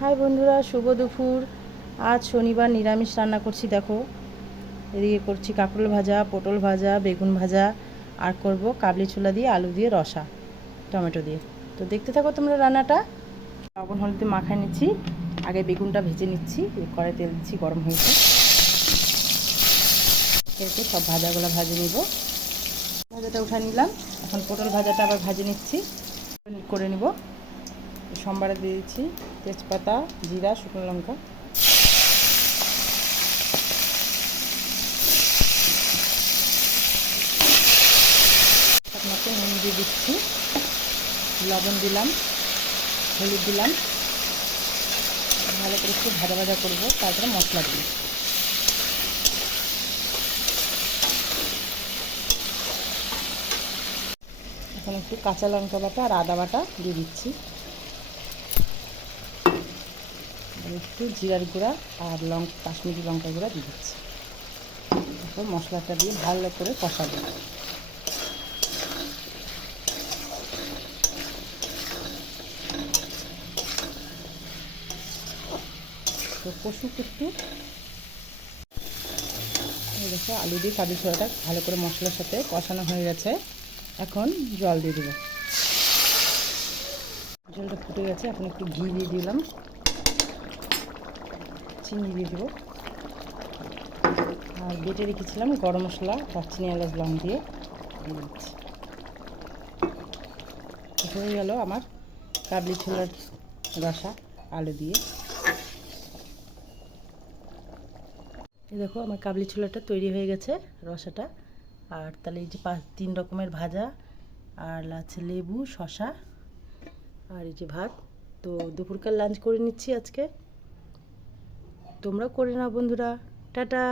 High বন্ধুরা, শুভ দুপুর। আজ শনিবার নিরামিষ রান্না করছি, দেখো। এদিকে করছি কাঁকরোল ভাজা, পটল ভাজা, বেগুন ভাজা, আর করব কাবলি ছোলা দিয়ে, আলু দিয়ে, রসা, টমেটো দিয়ে। তো দেখতে থাকো তোমরা রান্নাটা। লবণ, হলুদে মাখায় নিচ্ছি। আগে বেগুনটা ভেজে নিচ্ছি কড়াই তেল দিচ্ছি, গরম হয়েছে। এরপর সব ভাজাগুলো ভাজে নিব। ভাজাটা উঠা নিলাম। এখন পটল ভাজাটা আবার ভাজে নিচ্ছি। করে নিব। সোমবারে দিয়ে দিচ্ছি। তেজপাতা, জিরা, শুকনো লঙ্কা। আপনাকে নুন দিয়ে দিচ্ছি। লবণ দিলাম, হলুদ দিলাম। ভালো করে একটু ভাজা ভাজা করব, তারপরে মশলা দিই এখন একটু কাঁচা লঙ্কা বাটা আর আদা বাটা দিয়ে দিচ্ছি। আর একটু জিরার গুঁড়া আর লঙ্কা কাশ্মীরি লঙ্কা গুঁড়া দিয়ে দিচ্ছি। তারপর মশলাটা দিয়ে ভালো করে কষাবো। তো কষুক একটু। দেখো, আলু দিয়ে কাবলি ছোলাটা ভালো করে মশলার সাথে কষানো হয়ে গেছে। এখন জল দিয়ে দেবো। জলটা ফুটে গেছে, এখন একটু ঘি দিয়ে দিলাম। চিনি দিয়ে দেবো। আর বেটে রেখেছিলাম গরম মশলা, দারচিনি, এলাচ, লং দিয়ে। হয়ে গেল আমার কাবলি ছোলার রসা, আলু দিয়ে। দেখো আমার কাবলি ছোলাটা তৈরি হয়ে গেছে, রসাটা। আর তাহলে এই যে পাঁচ তিন রকমের ভাজা, আর আছে লেবু শশা আর এই যে ভাত। তো দুপুরকার লাঞ্চ করে নিচ্ছি আজকে। তোমরা করে নাও বন্ধুরা। টাটা।